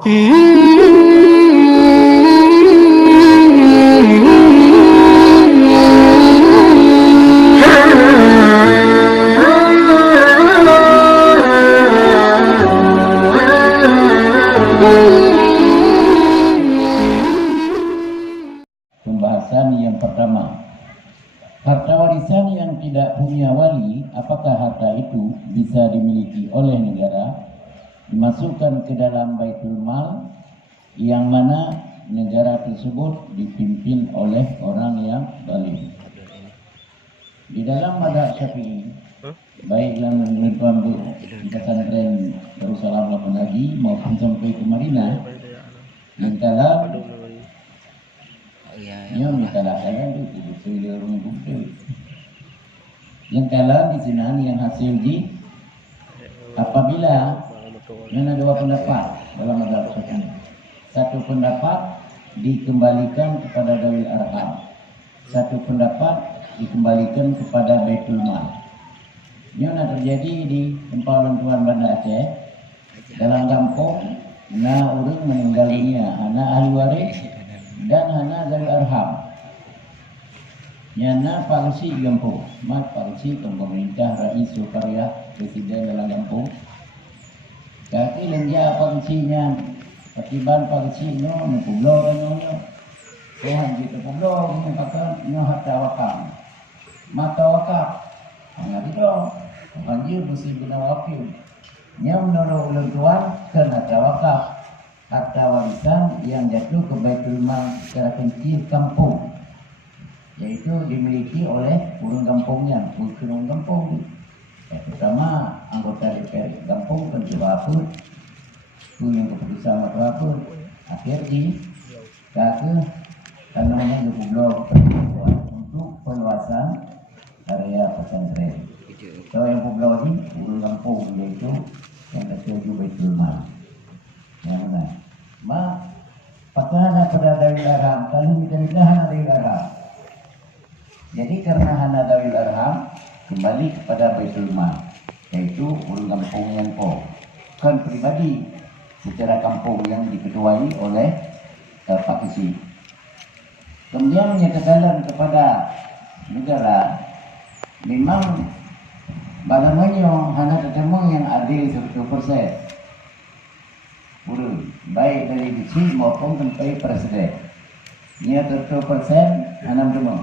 Pembahasan yang pertama, harta warisan yang tidak punya wali, apakah harta itu bisa dimiliki oleh negara, dimasukkan ke dalam baitul mal, yang mana negara tersebut dipimpin oleh orang yang zalim. Di dalam mazhab Syafi'i, baik dalam penentuan di pesantren Darussalam Lapan Haji maupun sampai ke Madinah, yang dalam yang mintalah saya itu sesuai orang bukti. Yang kalah di sini yang hasil di apabila ada dua pendapat dalam mazhab Syafi'i. Satu pendapat dikembalikan kepada Dawil Arham, satu pendapat dikembalikan kepada Baitul Mal. Ini yang terjadi di Tempalan Tuan Banda Aceh. Dalam kampung, orang meninggalnya anak ahli waris dan hana Dawil Arham. Nyana palsi kampung, mat palsi pemerintah Rais Sukarya presiden dalam kampung. Kaki lenja palsinya, patiban palsinya, nukulo dan nyo. Tuhan kita kulo, mengatakan nyo harta wakaf, mata wakaf. Nggak gitu, banjir bersih guna wakil. Nyo menurut ulang tuan ke harta wakaf, harta warisan yang jatuh ke Baitul Mal secara kecil kampung, yaitu dimiliki oleh urang kampungnya, urang kampung. Yang pertama anggota DPR kampung pencoba apa, punya keputusan apa, akhir di kata namanya blok untuk perluasan area pesantren. So yang pulau ini urang kampung yaitu yang tertuju Baitul Mal. Yang mana? Pakana pada Dawil Arham, kalau tidak hana Dawil Arham. Jadi karena hana Dawil Arham kembali kepada Baitul Mal, yaitu urang kampung yang kan pribadi secara kampung yang diketuai oleh Pak Isi. Kemudian menyatakan kepada negara, memang bagaimana hana ketemu yang adil 100%. Baik dari kecil maupun sampai presiden. Nia 100% anam demo.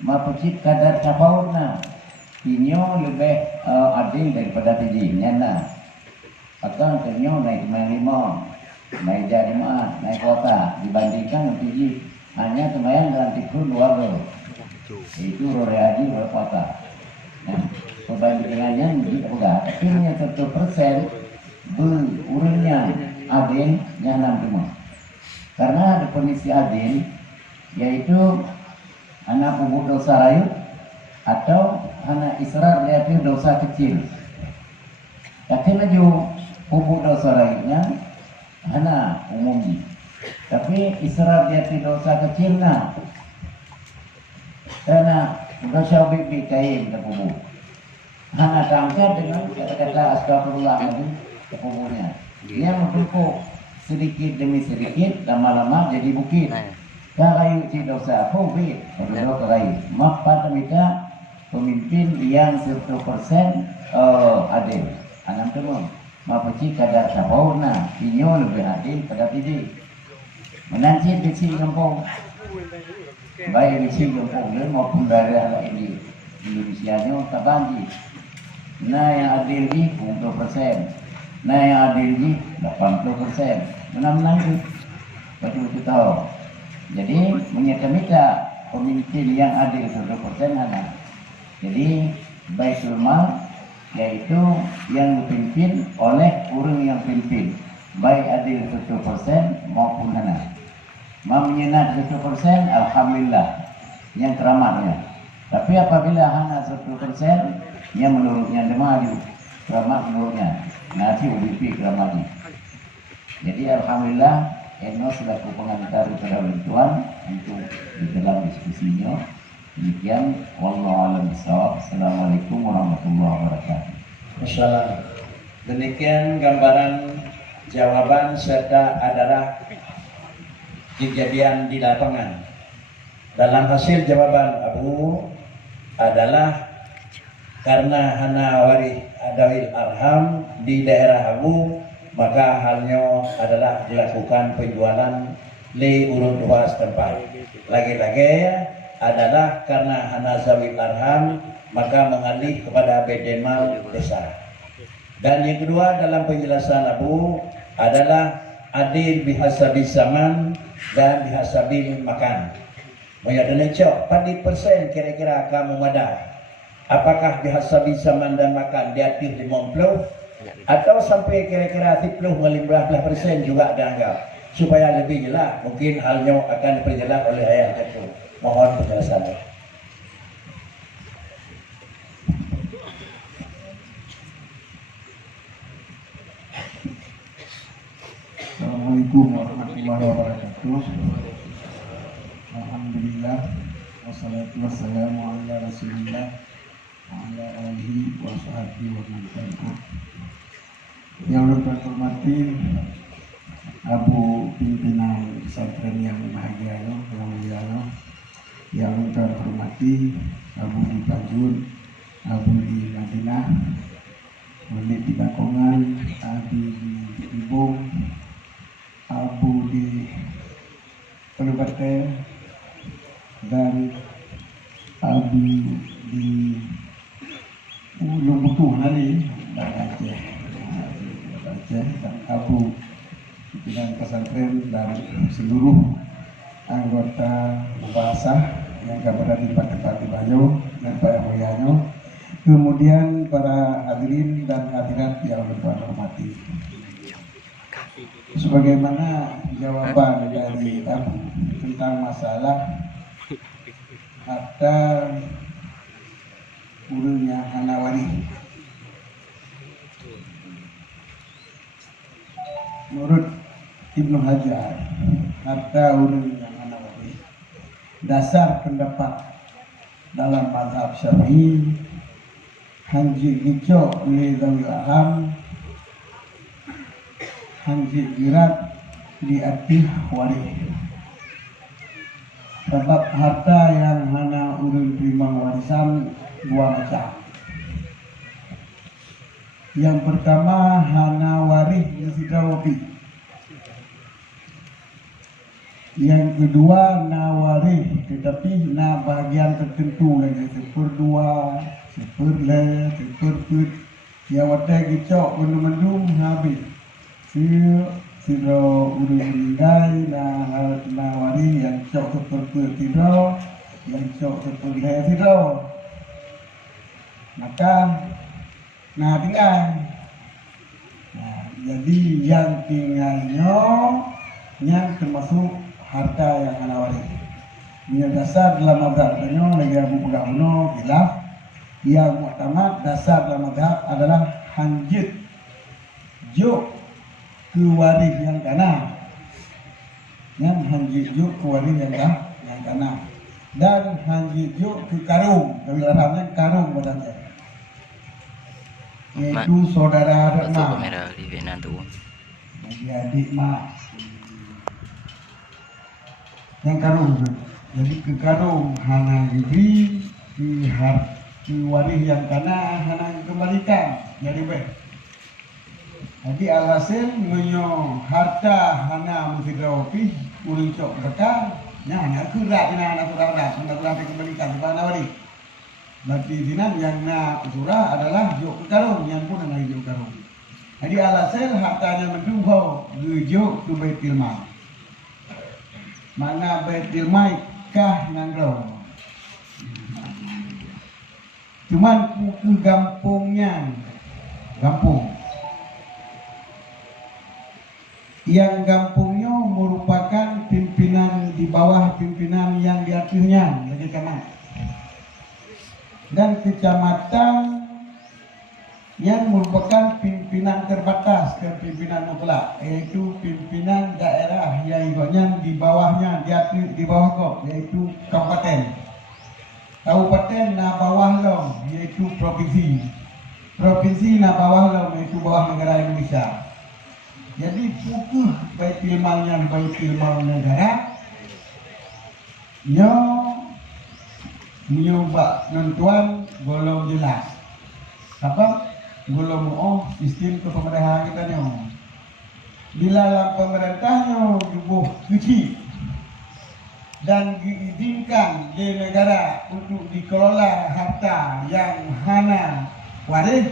Mapecik kadar tafauna. Inyo lebih adil daripada tiji. Nyana. Akan kenyo naik main lima, naik jadi mah, naik kota dibandingkan tiji hanya kemayan dalam tikun 2 itu rore haji berkota. Nah, perbandingannya jadi enggak. Tapi nya 100% urangnya adil yang 65. Karena definisi adil yaitu anak pupuk dosa rayu atau anak israr yaitu dosa kecil. Tapi maju pupuk dosa rayunya anak umumnya. Tapi israr yaitu dosa kecilnya karena dosa bibi kain pupuk. Anak tangkap dengan kata-kata astagfirullah itu pupuknya. Dia memupuk sedikit demi sedikit, lama-lama jadi bukit. Karayu si dosa bukit, kalau karayu. Maka mereka pemimpin yang 100% adil. Anam teman, mapaci kadar sabauna, inyo lebih adil pada tiji. Menanci di sini kampung, baik di sini kampung, maupun daerah lain di Indonesia nya tak banjir. Nah yang adil ni 20%. Nah yang adil ni 80%. Menang-menang itu. Betul-betul tahu. Jadi menyata-mita pemimpin yang adil 100% anak. Jadi Baitul Mal yaitu yang dipimpin oleh orang yang pimpin. Baik adil 100% maupun anak. Mau menyenat 100% alhamdulillah yang keramatnya. Tapi apabila hanya 100% yang menurutnya demaju keramat menurutnya nanti UBP keramat. Jadi alhamdulillah Eno selaku pengantar kepada Tuhan untuk di dalam diskusinya. Demikian wallahu a'lam bishawab. Assalamualaikum warahmatullahi wabarakatuh. Masyaallah. Demikian gambaran jawaban serta adalah kejadian di lapangan. Dalam hasil jawaban Abu adalah karena hana waris adawil arham di daerah Abu, maka halnya adalah dilakukan penjualan li urun dua setempat. Lagi-lagi adalah karena hana zawil arham, maka mengalih kepada bedemal desa. Dan yang kedua dalam penjelasan Abu adalah adil bihasabi zaman dan bihasabi makan. Menjadi cok, padi persen kira-kira kamu madah. Apakah bihasabi zaman dan makan diatif 50 atau sampai kira-kira 10-15% juga dianggap, supaya lebih jelas mungkin halnya akan diperjelas oleh ayah itu. Mohon penjelasannya. Assalamualaikum warahmatullahi wabarakatuh. Alhamdulillah wassalatu wassalamu ala Rasulillah wa ala alihi wa sahbihi wa man tabi'ah. Yang terhormati Abu pimpinan pesantren yang bahagia, yang mulia, yang terhormati Abu di Banjur, Abu di Madinah, Abu di Bakongan, Abu di Ibung, Abu di Kabupaten, dan Abu di Ulubutu nanti dan Aceh, dan Abu pimpinan pesantren dan seluruh anggota bahasa yang berada di tempat di Banyu dan Pak Mulyano, kemudian para hadirin dan hadirat yang hormati. Sebagaimana jawaban dari Abu tentang masalah harta urunnya Hanawari, menurut Ibnu Hajar, harta urunnya Hanawari dasar pendapat dalam mazhab Syafi'i hanji gico li zawi aham, hanji girat di atih wari. Sebab harta yang hana urun terima warisan dua macam. Yang pertama hana waris disidrawopi. Yang kedua na waris tetapi na bagian tertentu lagi seperdua, seperle, seperput. Yang wadah gicok mendung-mendung habis. Sidro urun meninggal na wari yang cok seperput sidro, yang cok seperle sidro. Maka nah tinggal. Nah, jadi yang tinggalnya yang termasuk harta yang hanawari. Ini dasar dalam mazhabnya lagi Abu Pegahuno khilaf. Yang muktamad dasar dalam mazhab adalah hanjit juk ke waris yang kana. Yang hanjit juk ke waris yang kana. Dan hanjit juk ke karung. Kami larangnya karung badannya. Yaitu saudara mak, adik mak, yang karung. Jadi ke karung hana diberi, ke waris yang kana hana kembalikan. Jadi baik. Jadi alhasil menyo harta hana musidrawopi urun cok berkah. Nah, nak kurat anak kurat kembalikan kepada waris. Berarti dinan yang nak surah adalah juk karung, yang pun adalah juk karung. Jadi alhasil hartanya mendungho juk tu baitil mal. Mana baitil mal kah nanggro. Cuman buku gampungnya, gampung. Yang gampungnya merupakan pimpinan di bawah pimpinan yang di akhirnya, jadi kaman. Dan kecamatan yang merupakan pimpinan terbatas ke pimpinan mutlak, yaitu pimpinan daerah yang di bawahnya di bawah kok, yaitu kabupaten. Kabupaten na bawah long, yaitu provinsi. Provinsi na bawah long, yaitu bawah negara Indonesia. Jadi pukul Baitul Mal yang Baitul Mal negara nyo nyoba nontuan golong jelas. Apa? Golong sistem kepemerintahan kita nyo. Bila dalam pemerintahnya bubuh kecil dan diizinkan di negara untuk dikelola harta yang hana waris,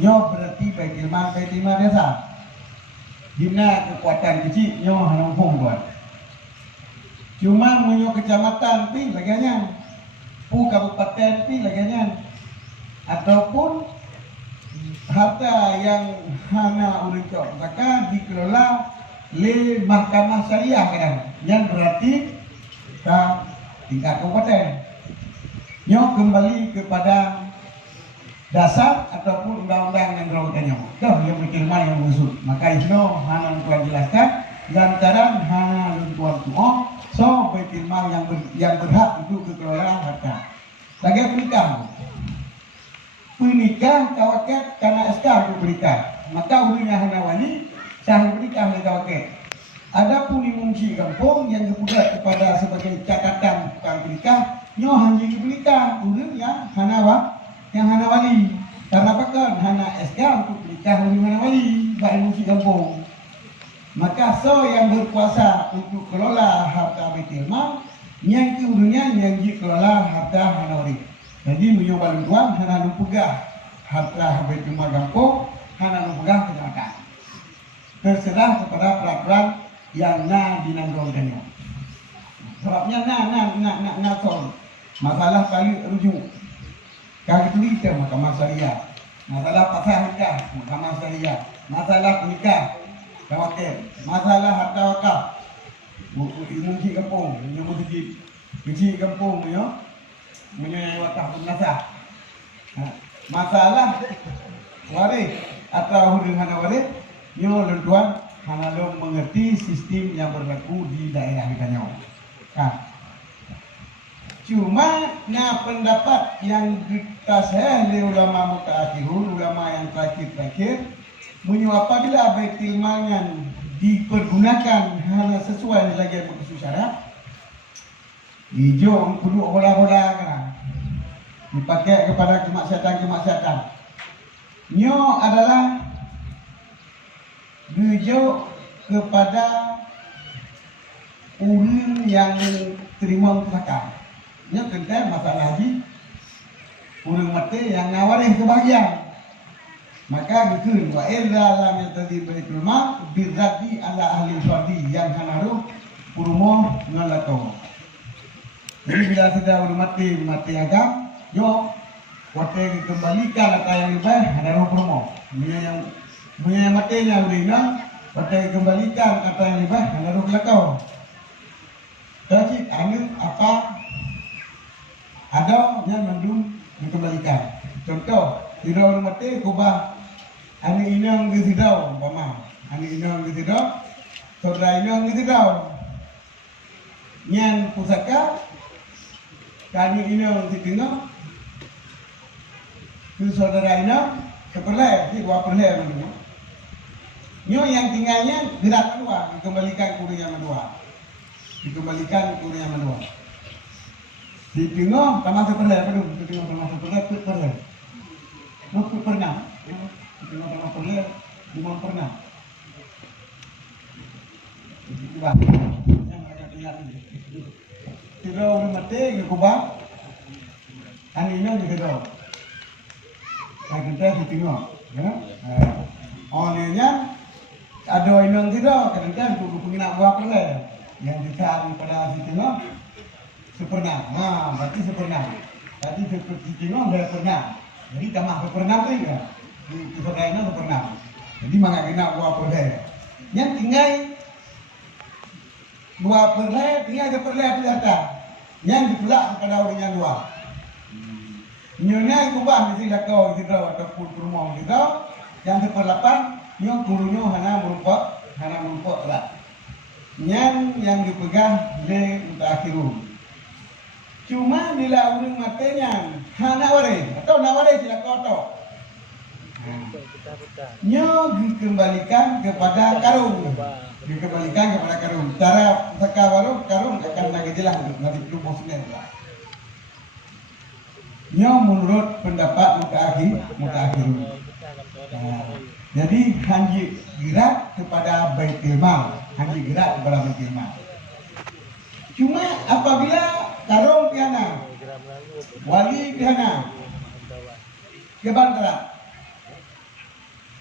nyo berarti Baitul Mal desa. Dina kekuatan kecil nyo hanampung buat. Cuma menyo kecamatan pi laginya, pu kabupaten pi laginya, ataupun harta yang hana ulun cok maka dikelola le mahkamah syariah kadang, yang berarti tingkat kabupaten. Nyo kembali kepada dasar ataupun undang-undang yang berlakunya. Dah yang berkirma yang busuk. Maka itu hana tuan jelaskan lantaran hana tuan tuh so Baitul Mal yang berhak untuk kekelolaan harta. Lagi penikah tawakat karena SK untuk menikah. Maka urinya hana wali sah menikah oleh tawakat. Ada pun mungsi kampung yang kemudian kepada sebagai catatan tukang menikah, nyo hanya menikah uri yang hana wali. Karena bahkan hana SK untuk menikah oleh hana wali, baik mungsi kampung. Maka so yang berkuasa untuk kelola harta Baitul Mal, yang kemudian yang dikelola harta hana wali. Jadi menyoba tuan hana lumpugah harta Baitul Mal kampung, hana lumpugah kecamatan. Terserah kepada peraturan yang dinanggungkannya. Sebabnya sol masalah kali rujuk. Kali tulisan mahkamah syariah. Masalah pasal nikah, mahkamah syariah. Masalah penikah, tawakel. Masalah harta wakaf. Mungkin kampung, mungkin kecil kampung yo. Menyai wakaf nasah. Masalah waris atau hubungan waris, nyo tuan hana lo mengerti sistem yang berlaku di daerah kita nyo. Cuma pendapat yang dikasih oleh ulama mutaakhirun, ulama yang terakhir apabila Baitul Mal yang dipergunakan hanya sesuai lagi berkhusus syarat, hijau kudu bola-bola kan dipakai kepada kemaksiatan. Nyo adalah hijau kepada orang yang terima zakat. Nya kena masalah haji orang mati yang nawarin kebahagiaan. Maka gitu wa illa lam yatadi Baitul Mal birradi ala ahli fardi yang hanaru urumo ngalato. Jadi bila sudah orang mati agam, yo waktu dikembalikan atau yang lebih hanaru urumo. Punya yang matinya urina waktu dikembalikan atau yang lebih hanaru kelakau. Jadi anu apa ada yang mendung dikembalikan. Contoh, tidak orang mati kubah ani inang gisidau umpama. Ani inang gisidau, saudara inang gisidau. Nyan pusaka kani inang ditinggal. Tu saudara inang seperlai, dua perlai menunggu. Nyo yang tinggalnya gerak kedua dikembalikan kurang yang kedua. Dikembalikan kurang yang kedua. Di tengah sama seperti apa tu? Di tengah sama seperti pernah. Mungkin pernah. Di tengah sama pernah, cuma pernah. Itu bah. Yang mereka lihat ini. Tidak orang mati ke kubah. Ani ini juga tahu. Saya kita di tengah. Orangnya ada orang tidak. Kadang-kadang tu penginak buah pernah. Yang dicari pada di tengah. Sempurna, berarti sempurna. Tadi seperti tengok dah pernah. Jadi tamah sempurna tu juga. Di saudara sempurna. Jadi mana kena dua perlai. Yang tinggal dua perlai, tinggal ke perlai di atas. Yang ditolak kepada orang yang dua. Nyonya kubah mesti lakau gitu ataupun rumah gitu. Yang seperlapan, yang gurunya hana merumpok lah. Yang dipegang le mutaakhirun. Cuma bila orang matanya hana waris atau nawari tidak kau tahu. Nya dikembalikan kepada karung. Dikembalikan kepada karung. Cara sekarang karung akan lagi jelas nanti itu maksudnya. Nya menurut pendapat mutakhir. Jadi hanji gerak kepada Baitul Mal, hanji gerak kepada Baitul Mal. Cuma apabila karung piana, wali piana, kebantara,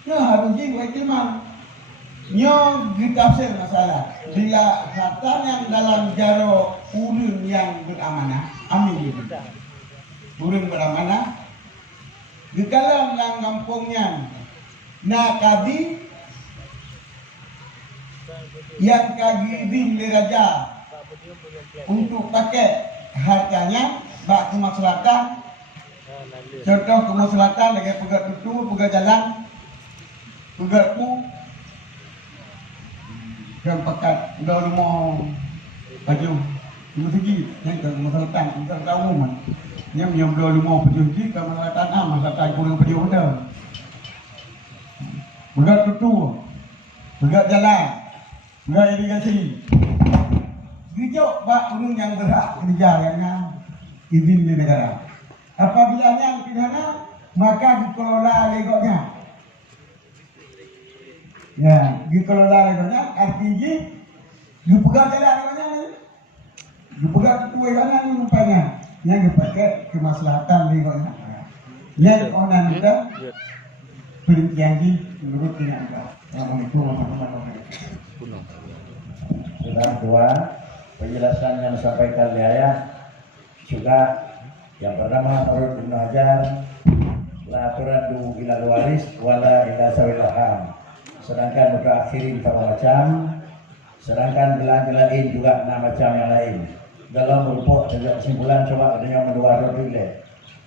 nya harus di Baitul Mal. Nya ditafsir masalah. Bila harta yang dalam jaro ulun yang beramanah, amin. Ulun beramanah di dalam kampungnya. Nah kadi yang kagibin diraja untuk pakai hartanya bak kemaslahatan. Contoh kemaslahatan lagi pegat tutu, pegat jalan, pegatku yang pekat udah rumah baju cuma segi yang ke kemaslahatan kita tahu man yang udah rumah baju segi kemaslahatan maslahatan kurang baju udah. Pegat tutu, pegat jalan, pegat irigasi. Gijuk bak ulun yang berhak kerja yang izin di negara. Apabila yang pidana, maka dikelola legoknya. Ya, dikelola legoknya artinya dipegat jalan legoknya. Dipegat tutu legoknya rupanya. Yang dipakai kemaslahatan legoknya. Yang orang kita berjanji menurut dengan Assalamualaikum warahmatullahi wabarakatuh. Sudah dua penjelasan yang disampaikan Yaya juga yang pertama menurut Ibnu Hajar la turaddu ila waris wala ila sawil arham, sedangkan mutaakhirin sama macam, sedangkan gelang-gelang juga macam yang lain. Dalam merupakan kesimpulan coba adanya mendua dole.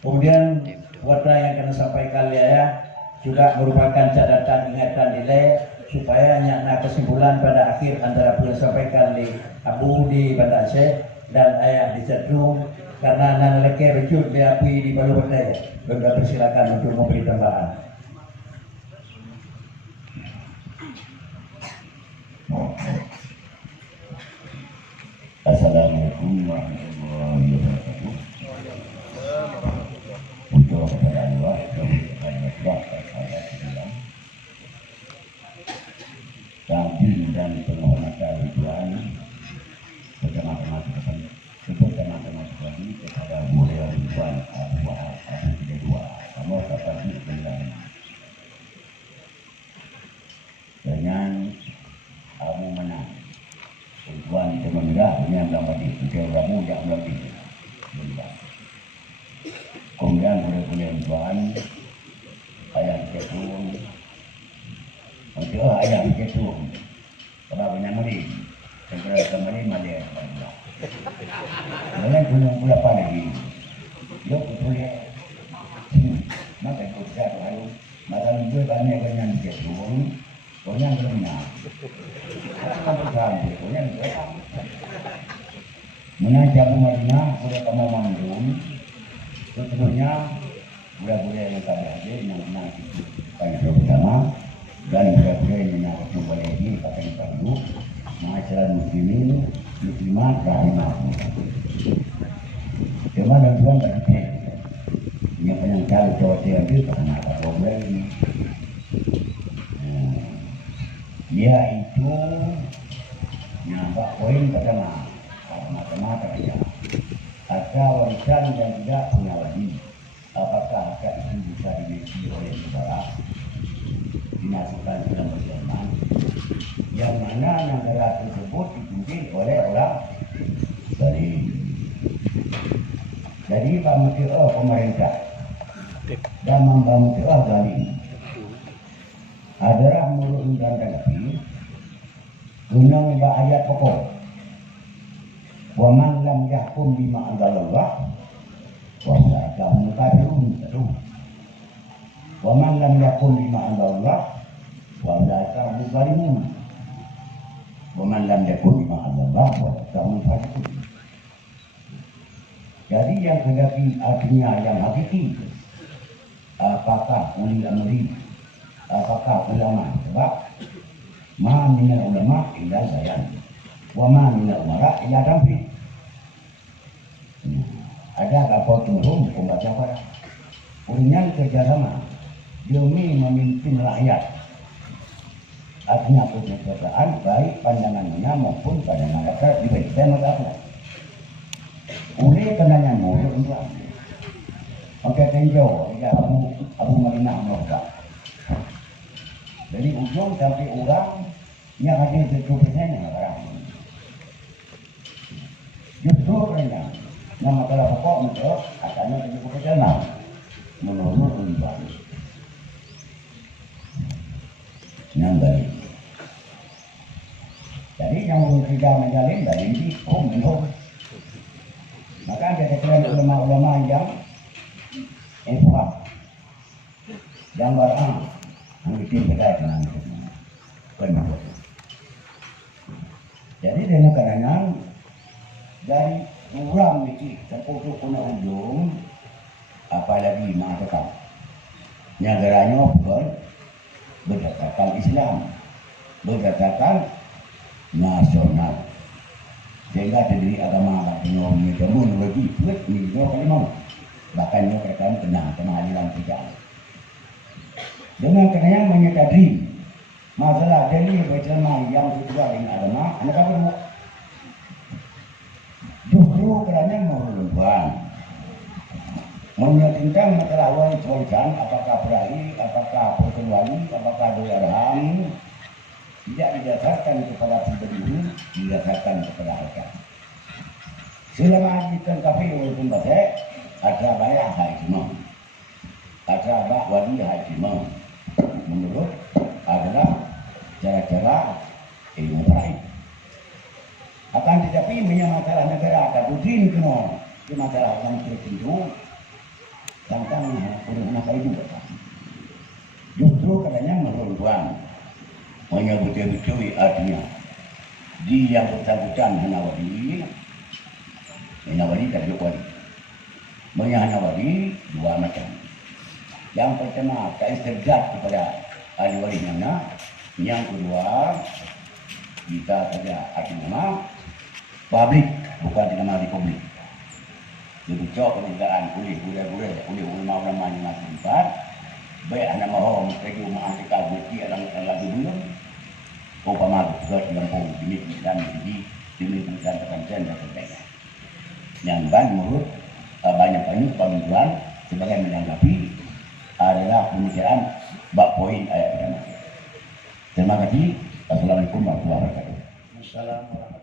Kemudian wata yang akan disampaikan Yaya juga merupakan catatan ingatan nilai supaya nyakna kesimpulan pada akhir antara apa yang disampaikan di Abu di Banda Aceh dan ayah di Cedung karena nan leke recut diakui di Balu Banda. Benda persilakan untuk memberi tambahan. Assalamualaikum warahmatullahi wabarakatuh. Untuk kepada Allah Kami dan penghormatan Ridwan bersama-sama kepada Mulia Ridwan Abu Wahab Abu Kedua Kamu dapat dengan Abu Menang Ridwan Kemenggah yang lagi kamu yang lagi kemudian Mulia Ridwan ayam ketung untuk ayam ketung kalau banyak meri segera kembali malah mana punya berapa lagi yuk boleh maka kerja baru maka lebih banyak ketung banyak berenang apa sampai banyak berenang menajam Madinah sudah kamu mandum tentunya budak-budak yang tadi ada yang menang itu kami bersama dan budak-budak yang menang kembali lagi pakai padu masyarakat muslimin muslimat rahimah cuma dan tuan tak dipilih yang penyangkal Jawa Timur karena ada problem dia itu nampak poin pertama mata-mata aja harta warisan yang tidak punya wajib. Apakah harta itu bisa dimiliki oleh negara dimasukkan ke dalam Jerman yang mana negara tersebut dipimpin oleh orang jadi pemutiran pemerintah dan membantu zalim adalah menurunkan tanggapi gunung ayat pokok wa man lam yahkum bima anzalallah wa ulaika humul kafirun. Wa man lam yahkum bima anzalallah wa ulaika humul zalimun. Wa man lam yahkum bima anzalallah wa ulaika humul fasiqun. Jadi yang terjadi artinya yang hakiki apakah ulil amri apakah ulama? Sebab ma minal ulama illa zayan, wa ma minal umara illa damfi. Ada apa turun pembaca pada punya kerjasama demi memimpin rakyat. Artinya kesejahteraan baik pandangannya maupun pandangan rakyat diberikan masalah. Oleh karenanya mulut untuk pakai tinjau ya Abu Marinah Mekah. Dari ujung sampai orang yang ada 70% yang orang. Justru kerana nama masalah pokok untuk asalnya 70% menurut Ulama. Yang dari jadi yang tidak menjalin dari ini minum. Maka ada keterangan ulama-ulama yang efah yang barang yang bikin berkait dengan penuh. Jadi dengan karenanya dari orang ini terputus kena ujung apalagi mengatakan negaranya bukan berdasarkan Islam, berdasarkan nasional, sehingga terdiri agama ekonomi jamun lagi kuat ni dua kali mau bahkan yang berkaitan tenang pengadilan pidana dengan kerana menyadari masalah dari berjamaah yang kedua dengan agama anak apa justru kerana merubah menyatakan masalah wanita apakah berahi, apakah perkeluaran, apakah dolarham tidak didasarkan kepada pribadi, didasarkan kepada harga. Selama kita kafir walaupun baik, ada bayar haji ada bak wali haji menurut adalah cara-cara ilmu baik. Akan tetapi masalah negara ada budin kena, masalah yang tertentu tentang urusan itu. Justru katanya merubah menyebut-nyebut artinya di yang bersangkutan Hanawali dan Jokowi. Hanawali dua macam. Yang pertama keistirahat kepada ahli waris mana, yang kedua kita saja arti nama publik bukan nama di publik. Jadi cok penegaan oleh ulama-ulama yang masih empat baik anak mahu mereka mengantikan bukti dalam lagu belum umpama juga yang ini dan ini bukan terpencen dan sebagainya. Yang menurut banyak pemikiran sebagai menanggapi adalah pemikiran bab poin ayat pertama. Terima kasih. Assalamualaikum warahmatullahi wabarakatuh. Assalamualaikum.